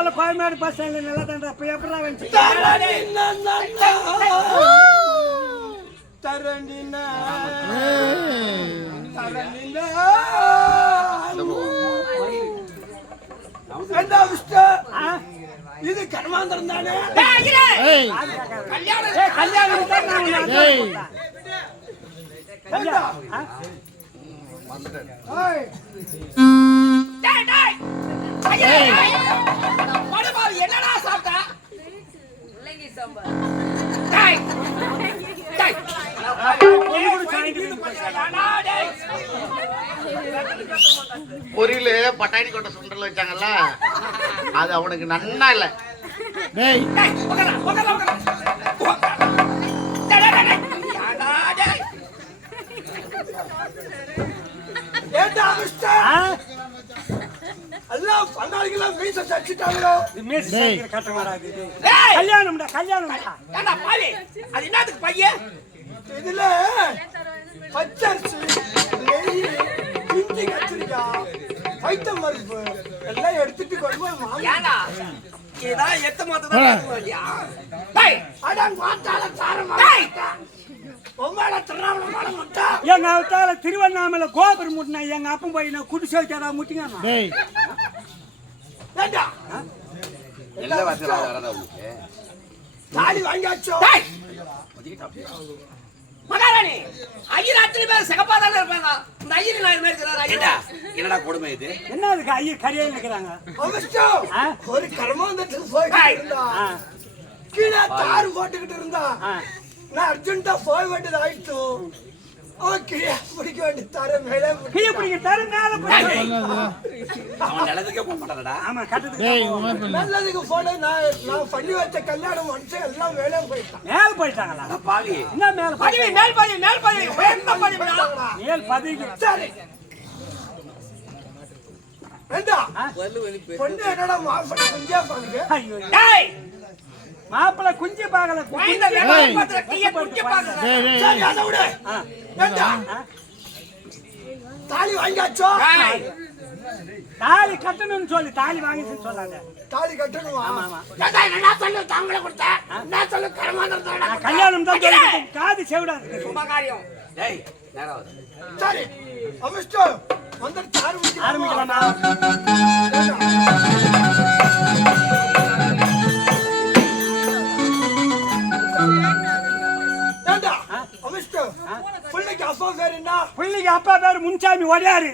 முதல்ல கோயம்பேடு பஸ் ஸ்டாண்ட்ல நல்லா தாண்டா அப்ப எப்படா வந்து தரணினா இது கர்மாந்தரம் தானே என்னடா சாப்பிட்டா பொரியல பட்டாணி கொட்டை சுண்டல் வச்சாங்கல்ல அது அவனுக்கு நன்னா இல்ல. கல்யாணம்டா கல்யாணம்டா அது என்னதுக்கு பையன் இதுல பச்சரிசி நெய் இஞ்சி கத்திரிக்காய் பைத்தம் பருப்பு எல்லாம் எடுத்துட்டு கொண்டு போய் ஏண்டா இதான் எத்த மாத்ததான் எங்க அவத்தால திருவண்ணாமலை கோபுரம் முட்டினா எங்க அப்பன் போய் நான் குடி சேர்த்தா முட்டிங்க தாலி வாங்கியாச்சோ மகாராணி ஐயர் அத்தனை பேர் சிகப்பாதான் இருப்பாங்க. இந்த ஐயர் நான் இருக்கிறாரா? என்னடா கொடுமை இது? என்ன அதுக்கு ஐயர் கரையா நிக்கிறாங்க? ஒரு கர்மாந்தத்துக்கு போயிட்டு கீழே தாறு போட்டுக்கிட்டு இருந்தா நான் அர்ஜென்ட்டா போய் வேண்டியது ஆயிடுச்சு. அவன் கீழே பிடிக்க வேண்டிய தார மேலே கீழே பிடிக்க தார மேல அவன் நல்லதுக்கே போக மாட்டானடா. ஆமா கட்டதுக்கு நல்லதுக்கு போன நான் பண்ணி வச்ச கல்யாணம் மனுஷன் எல்லாம் மேலே போயிட்டான். மேல போயிட்டாங்களா? பாவி என்ன மேல பதவி மேல் பதவி மேல் பதவி உயர்ந்த பதவி மேல் பதவி சரி வேண்டா பொண்ணு என்னடா மாப்பிள்ளை குஞ்சா பாருங்க. ஐயோ டேய் மாப்பிள்ளை குஞ்சு பாக்கல இந்த வேலை பத்திர கைய குஞ்சு பாக்கல. சரி அத விடு. வேண்டா தாலி வாங்கியாச்சோ? தாலி கட்டணும்னு சொல்லி தாலி வாங்கிட்டு சொல்லாத. தாலி கட்டணுமா? ஆமா ஆமா. ஏடா என்ன சொல்லு தாங்களே கொடுத்த. என்ன சொல்லு கர்மாந்தரடா. கல்யாணம் தான் சொல்லிட்டு காது செவிடாது. சுப காரியம். டேய் நேரா சரி அமிஸ்டோ வந்து ஆரம்பிக்கலாமா? ஏண்டா அமிஸ்டோ புள்ளைக்கு அப்பா பேர் என்ன? புள்ளைக்கு அப்பா பேரு முன்சாமி ஒடியாரு.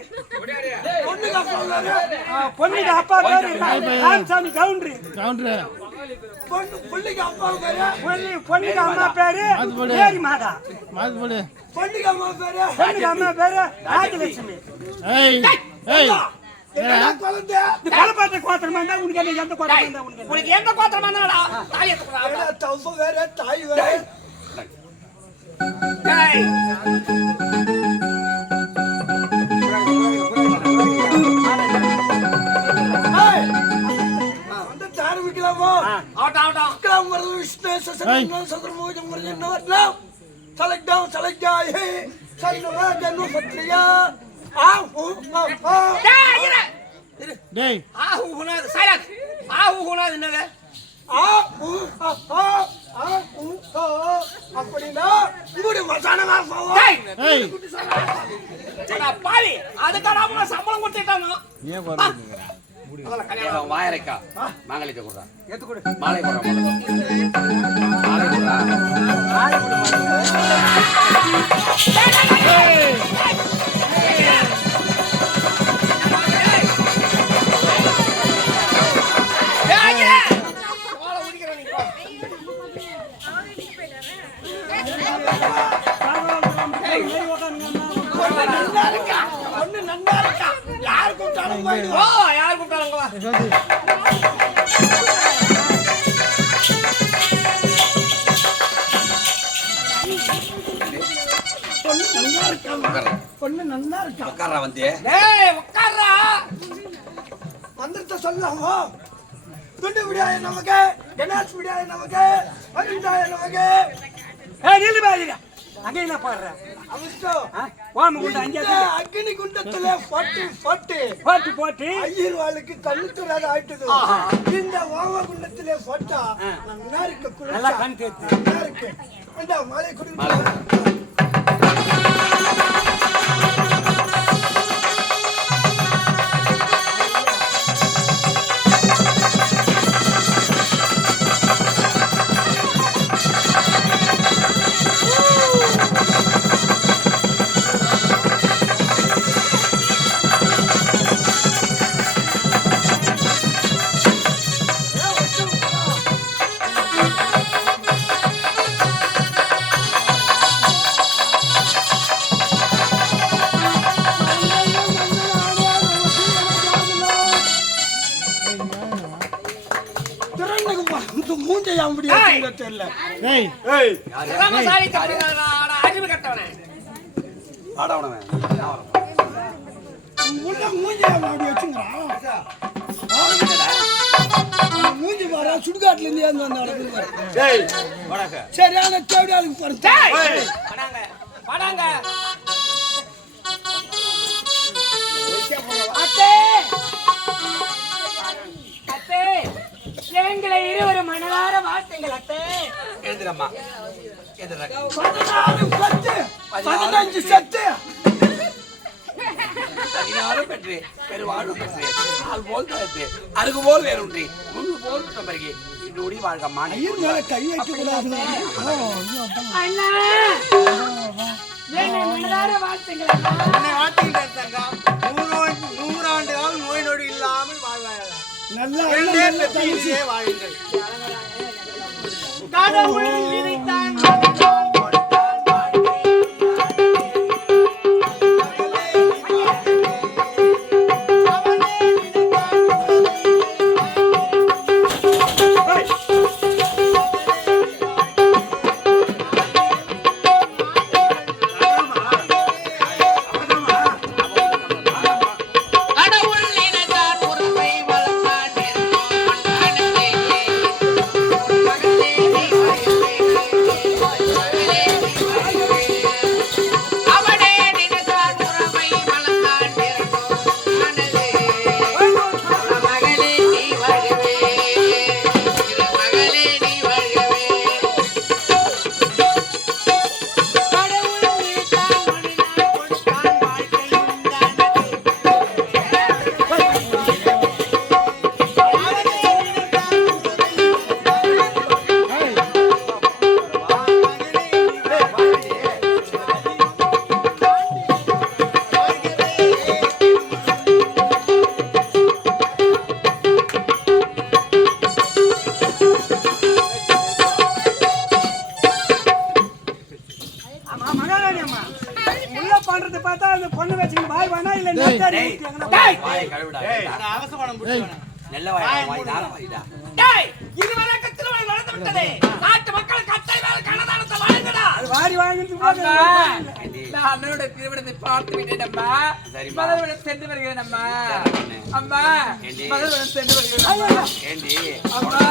பொண்ணுக்கு அப்பா பேரு? பொண்ணுக்கு அப்பா பேரு ராமசாமி கவுண்டரு. புள்ளைக்கு அப்பா பேரு? பொண்ணுக்கு அம்மா பேரு மேரி மாதா. பொண்ணுக்கு அம்மா பேரு? பொண்ணுக்கு அம்மா பேரு ராஜலட்சுமி. குழந்தை கொலப்பாட்ட கோத்திரமா இருந்தா உனக்கு என்ன எந்த கோத்திரமா இருந்தா உனக்கு என்ன கோத்திரமா இருந்தாடா தாலி எடுத்துடா. தப்பு வேற தாய் வேற. டேய் அந்த தார் விக்கலாமா? ஆட்டா ஆட்டா விக்ரம் வரது விஷ்ணு சசனம் சதுர்முகம் வரணும் வரலாம். select down hey சைனவா ஜன்னு பத்ரியா டேய் ஆஹுனாது சைலன்ட் ஆஹுனாது என்னது? அப்படின்னா உங்களுடைய மசானமா போவோம். பாவி அதுக்காக சம்பளம் கொடுத்துட்டாங்க. வாயரைக்கா மாங்கலிக்க கொடுறா எத்து கொடு மாலை போடுறா மாலை போடுறா மாலை போடு யார் கூப்பிட்டாங்க? பொண்ணு நல்லா இருக்கா. உட்கார்றா வந்து டேய் உட்கார்றா மந்திரத்தை சொல்லாமோ? துண்டு விடாய நமக்கு, கணேஷ் விடாய நமக்கு, பரிந்தாய நமக்கு. நில்லு பாருங்க. அங்க என்ன பாடுற அவஸ்தோ ஓம குண்ட அங்கே அக்னி குண்டத்துல பட்டு போட்டு போட்டு ஐயர் வாழ்க்கை கண்ணு தெரியாத ஆயிட்டது இந்த ஓம குண்டத்திலே பட்டா நல்லா இருக்க நல்லா கண் தேத்து நல்லா இருக்கு அந்த மாலை குடிக்க மூஞ்சையா முடியாது தெரியல மூஞ்சையா அப்படி வச்சுங்கிறான் மூஞ்சி வர சுடுகாட்டுல இருந்து வந்து நடக்குது சரியான தேவையாளுக்கு பாருங்க எங்களை இருவரு மனதார வாழ்த்துங்கள் அத்தே. எழுதுறம்மா 15 செத்து 16 பெற்று பெருவாழ்வு பெற்று ஆள் போல் தடுத்து அருகு போல் வேறுன்றி முன்பு போல் பிறகு இப்படி வாழ்க்கம்மா ஐயர் மேல கை வைக்க கூடாது அண்ணா என்னை மனதார வாழ்த்துங்கள் அண்ணா. வாழ்த்துகின்றேன் தங்கம். 100 ஆண்டு காலம் நோய் நொடி இல்லாமல் வாழ்வாயாக. நல்லா வாழுங்கள். கடவுள் விதைத்தான் நல்ல வாய்டா டேய் இதுவரை கத்திரவை வளர்ந்து விட்டதே. நாட்டு மக்கள் கட்டை மேல் கனதானத்தை வாங்குடா. அது வாரி வாங்கிட்டு போங்க. நான் அண்ணனோட திருவிடத்தை பார்த்து விட்டேன் அம்மா. மதவன சென்று வருகிறேன் அம்மா. அம்மா மதவன சென்று வருகிறேன் அம்மா. ஏண்டி அம்மா